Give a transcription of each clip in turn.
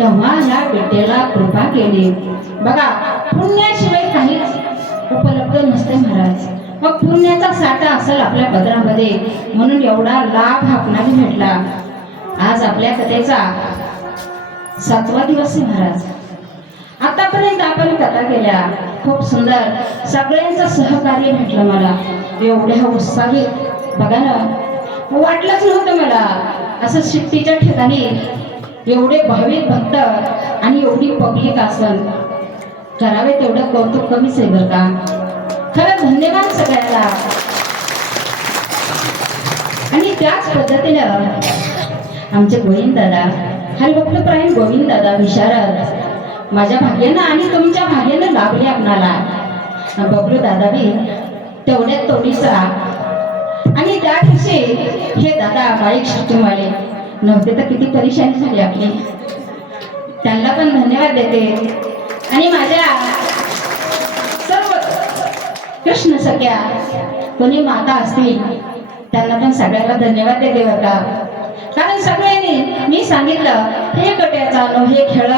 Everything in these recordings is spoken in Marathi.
तेव्हा ह्या विठ्ठला कृपा केली. बघा, पुण्याशिवाय काहीच उपलब्ध नसते महाराज. मग पुण्याचा साठा असेल आपल्या पदरामध्ये, म्हणून एवढा लाभ आपणाला भेटला. आज आपल्या कथेचा 7वा दिवस आहे महाराज. आतापर्यंत आपण कथा केल्या, खूप सुंदर, सगळ्यांचं सहकार्य भेटलं मला. एवढ्या उत्साहित बघा ना, वाटलंच नव्हतं मला असं शिट्टीच्या ठिकाणी एवढे भाविक भक्त आणि एवढी पब्लिक असन. करावे तेवढं कौतुक कमीच आहे बरं का. खरं धन्यवाद सगळ्यांना. आणि त्याच पद्धतीनं आमचे गोविंद दादा, हरिभक्तप्रायण गोविंद दादा विशारद माझ्या भाग्यानं आणि तुमच्या भाग्यानं लाभले आपणाला. बबलू दादा बी तेवढ्यात तोडीचा. आणि त्या दिवशी हे दादा बाईक शिस्टमवाले नव्हते तर किती परेशानी झाली आपली. त्यांना पण धन्यवाद देते. आणि माझ्या सर्व कृष्ण सख्या कोणी माता असतील त्यांना पण सगळ्यांना धन्यवाद देते बघा. कारण सगळ्यांनी मी सांगितलं हे कट्याचा नो हे खेळ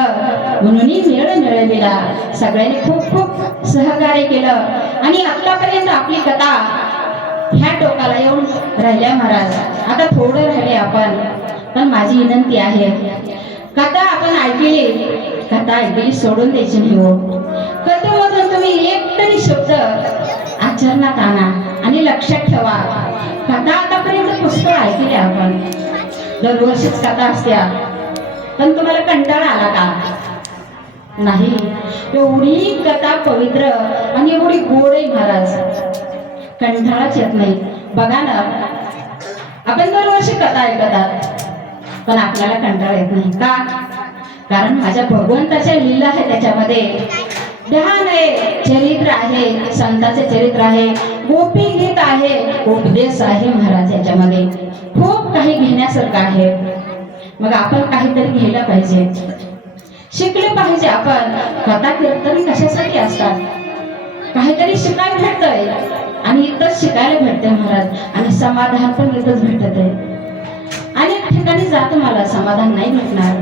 म्हणून मेळ मिळविला. सगळ्यांनी खूप खूप सहकार्य केलं. आणि आतापर्यंत आपली कथा ह्या टोकाला येऊन राहिल्या महाराज. आता थोडं राहिले आपण, पण माझी विनंती आहे, कथा आपण ऐकली सोडून द्यायची नाही हो. कथेमधून तुम्ही एक तरी शब्द आचरणात आणा. आणि लक्षात ठेवा, कथा आतापर्यंत पुष्कळ ऐकल्या आपण, दरवर्षीच कथा असत्या, पण तुम्हाला कंटाळा आला का? नाही. एवढी कथा पवित्र आणि एवढी गोड आहे महाराज, कंटाळाच येत नाही. बघा ना, आपण दरवर्षी कथा ऐकतात पण आपल्याला कंटाळा येत नाही का? कारण माझ्या भगवंताच्या लीला आहे, त्याच्यामध्ये ध्यान आहे, चरित्र आहे, संतांचे चरित्र आहे, गोपी गीत आहे, उपदेश आहे महाराज. याच्यामध्ये खूप काही घेण्यासारखं आहे. मग आपण काहीतरी घ्यायला पाहिजे, शिकले पाहिजे. आपण कथा कीर्तन कशासाठी असतात? काहीतरी शिकायला भेटतंय आणि इथंच शिकायला भेटतंय महाराज. आणि समाधान पण इथंच भेटत आहे. अनेक ठिकाणी जातो मला समाधान नाही भेटणार.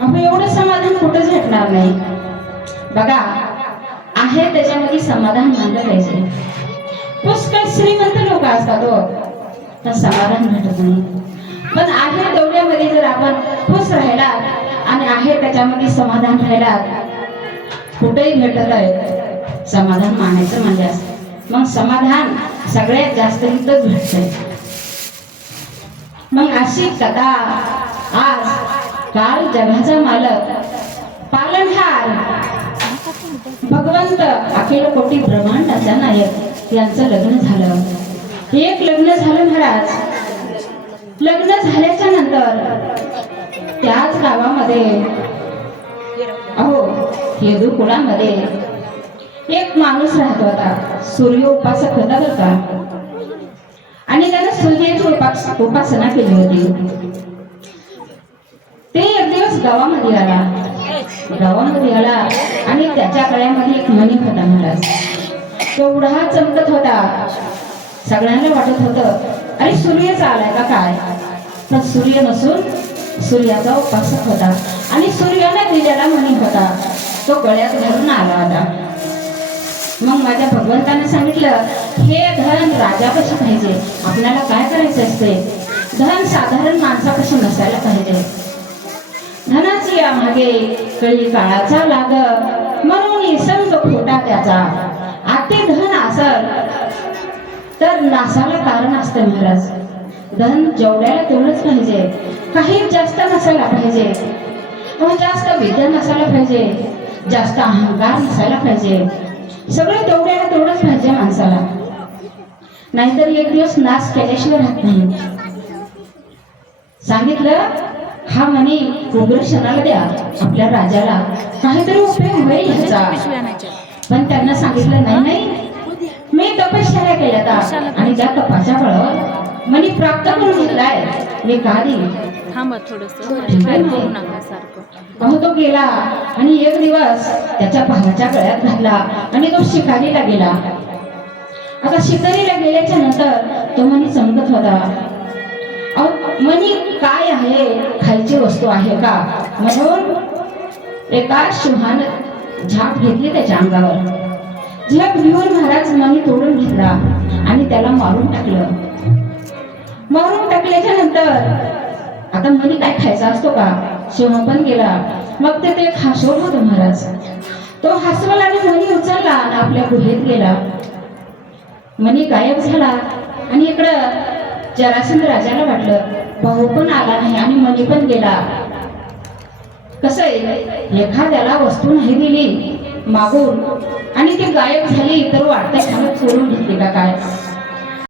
अहो, एवढं समाधान कुठंच भेटणार नाही. बघा, आहे त्याच्यामध्ये समाधान मानलं पाहिजे. पुष्कळ श्रीमंत लोक असतात हो, तर समाधान भेटत नाही. पण आहे तेवढ्यामध्ये जर आपण खुश राहिला आणि आहे त्याच्यामध्ये समाधान राहिला, कुठेही भेटत आहे समाधान मानायचं म्हणल्यास, मग समाधान सगळ्यात जास्त इथंच भेटतंय. मग अशी कथा आज काल जगाचा मालक पालनहार भगवंत अखिल कोटी ब्रह्मांडाचा नायक यांचं लग्न झालं. एक लग्न झालं महाराज. लग्न झाल्याच्या नंतर त्याच गावामध्ये, अहो हेदू कुळामध्ये एक माणूस राहत होता. सूर्य उपासक होता बरं का. आणि त्यानं सूर्याची उपासना केली होती. ते एक दिवस गावामध्ये आला आणि त्याच्या गळ्यामध्ये एक मणी होता महाराज. एवढा चमकत होता, सगळ्यांना वाटत होतं अरे सूर्यच आलाय का काय. पण सूर्य नसून सूर्याचा उपासक होता. आणि सूर्याने दिलेला मणी होता, तो गळ्यात घालून आला होता. मग माझ्या भगवंताने सांगितलं, हे धन राजापाशी पाहिजे. आपल्याला काय करायचं असते? धन साधारण माणसापाशी नसायला पाहिजे. धनाची या मागे कळी काळाचा लाग, म्हणून संत खोटा त्याचा. आते धन असल तर नासाला कारण असतं महाराज. धन जेवढ्याला तेवढंच पाहिजे, काही जास्त नसायला पाहिजे. जास्त विद्या नसायला पाहिजे, जास्त अहंकार नसायला पाहिजे. सगळं तेवढ्याला तेवढंच पाहिजे माणसाला, नाहीतर एक दिवस नाश केल्याशिवाय राहत नाही. सांगितलं, हा मणी उग्रसेनाला द्या, आपल्या राजाला काहीतरी उपयोग होईल ह्याचा. पण त्यांना सांगितलं, नाही, मी तपश्चर्या केल्या आणि त्या तपाच्या फळावर मणी प्राप्त करून घेतलाय, मी का देईन? अहो, तो गेला आणि एक दिवस त्याच्या भावाच्या गळ्यात घातला आणि तो शिकारीला गेला. आता शिकारीला गेल्याच्या नंतर तो मणी चमकत होता. अहो, मणी काय आहे? खायची वस्तू आहे का? म्हणून एका सिंहानं झाप घेतली त्याच्या अंगावर. झेप घेऊन महाराज मणी तोडून घेतला आणि त्याला मारून टाकलं. मारून टाकल्याच्या नंतर आता मणी काय खायचा असतो का, सिंह पण गेला. मग ते हसवत होतं महाराज. तो हसवला आणि मणी उचलला आणि आपल्या गुहेत गेला. मणी गायब झाला आणि इकडं जरासंध राजाला वाटलं भाऊ पण आला नाही आणि मणी पण गेला. कसं आहे, एखाद्याला वस्तू नाही दिली मागून आणि ती गायब झाली तर वाटतंय खाणं चोरून घेतली का काय.